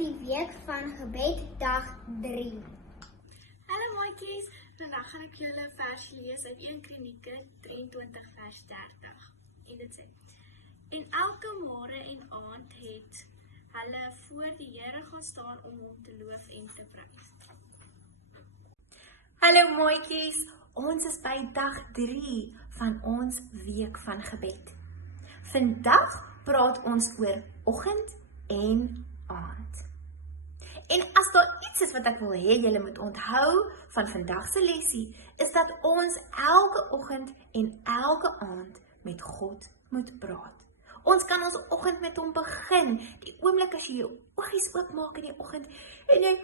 die week van gebed dag 3. Hallo maatjies, vandag gaan ek julle 'n vers lees uit 1 Kronieke 23 vers 30. En dit sê: En elke môre en aand het hulle voor die Here gaan staan om hom te loof en te prys. Hallo maatjies, ons is by dag 3 van ons week van gebed. Vandag praat ons oor oggend en aand. En as daar iets is wat ek wil hê julle moet onthou van vandag se lesie, is dat ons elke oggend en elke aand met God moet praat. Ons kan ons oggend met hom begin. Die oomblik as jy jou oogies oopmaak in die oggend en jy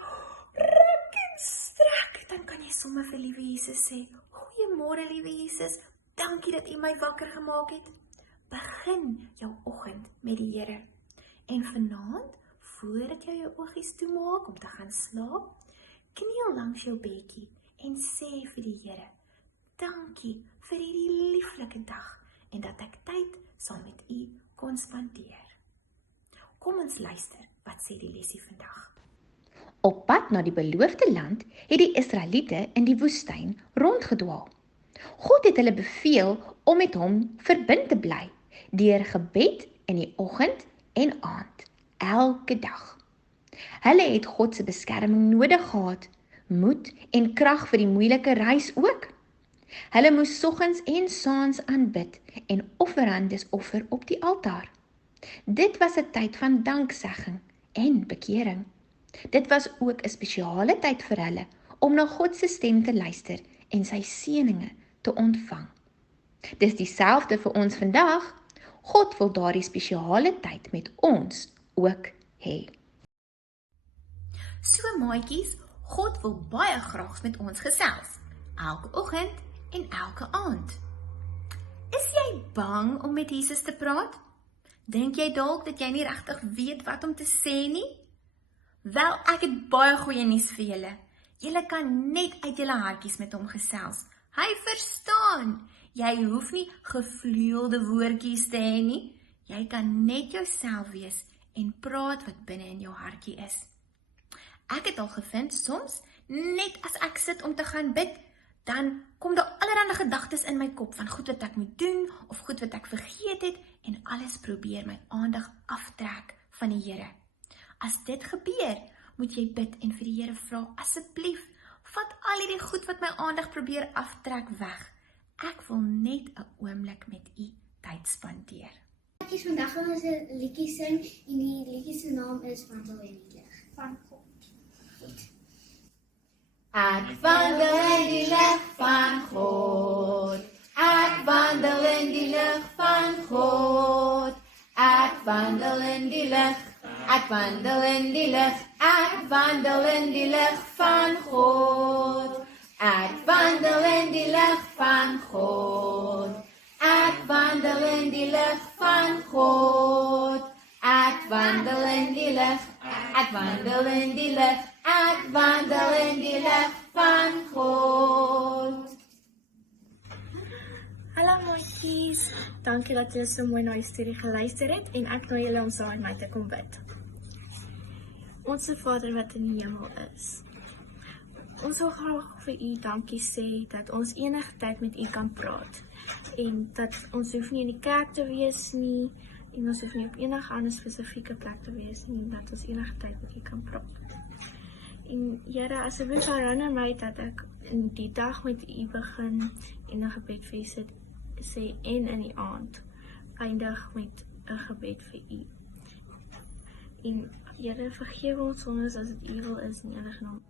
ruk en strek, dan kan jy sommer vir liewe Jesus sê: Goeiemôre liewe Jesus, dankie dat U my wakker gemaak het. Begin jou oggend met die Here. En vanaand, voordat jy jou oogies toemaak om te gaan slaap, kniel langs jou bedjie en sê vir die Here: Dankie vir hierdie lieflike dag en dat ek tyd saam met U kon spandeer. Kom ons luister, wat sê die lesie vandag? Op pad na die beloofde land het die Israeliete in die woestyn rondgedwaal. God het hulle beveel om met hom verbind te bly deur gebed in die oggend en aand, elke dag. Hulle het God se beskerming nodig gehad, moed en krag vir die moeilike reis ook. Hulle moes soggens en saans aanbid en offerandes offer op die altaar. Dit was 'n tyd van danksegging en bekering. Dit was ook 'n spesiale tyd vir hulle om na God se stem te luister en sy seëninge te ontvang. Dis dieselfde vir ons vandag. God wil daardie spesiale tyd met ons ook hê. So maatjies, God wil baie graag met ons gesels, elke oggend en elke aand. Is jy bang om met Jesus te praat? Dink jy dalk dat jy nie regtig weet wat om te sê nie? Wel, ek het baie goeie nuus vir julle. Julle kan net uit julle hartjies met hom gesels. Hy verstaan. Jy hoef nie gevleelde woordjies te hê nie. Jy kan net jouself wees en praat wat binne in jou hartjie is. Ek het al gevind, soms, net as ek sit om te gaan bid, dan kom daar allerlei gedagtes in my kop van goed wat ek moet doen of goed wat ek vergeet het en alles probeer my aandag aftrek van die Here. As dit gebeur, moet jy bid en vir die Here vra: asseblief, vat al hierdie goed wat my aandag probeer aftrek weg. Ek wil net 'n oomblik met U tyd spandeer. Vandag gaan ons 'n liedjie sing en die liedjie se naam is Wandel in die lig van God. Ek wandel in die lig van God. Ek wandel in die lig van God. Ek wandel in die lig. Ek wandel in die lig. Ek wandel in die lig van God. Ek wandel in die lig van God. Ek wandel in die lig van God. Ek wandel in die lig. Ek wandel in die lig. Ek wandel in die lig van God. Hallo maatjies, dankie dat julle so mooi na die storie geluister het en ek nooi julle om saam met my te kom bid. Onse Vader wat in die hemel is, ons wil graag vir U dankie sê dat ons enige tyd met U kan praat en dat ons hoef nie in die kerk te wees nie en ons hoef nie op enige ander spesifieke plek te wees nie, dat ons enige tyd met U kan praat. En Here, asseblief herinner my dat ek in die dag met U begin en 'n gebed vir U sê en in die aand eindig met 'n gebed vir U. En Here, vergewe ons sondes as dit U wil is in U naam.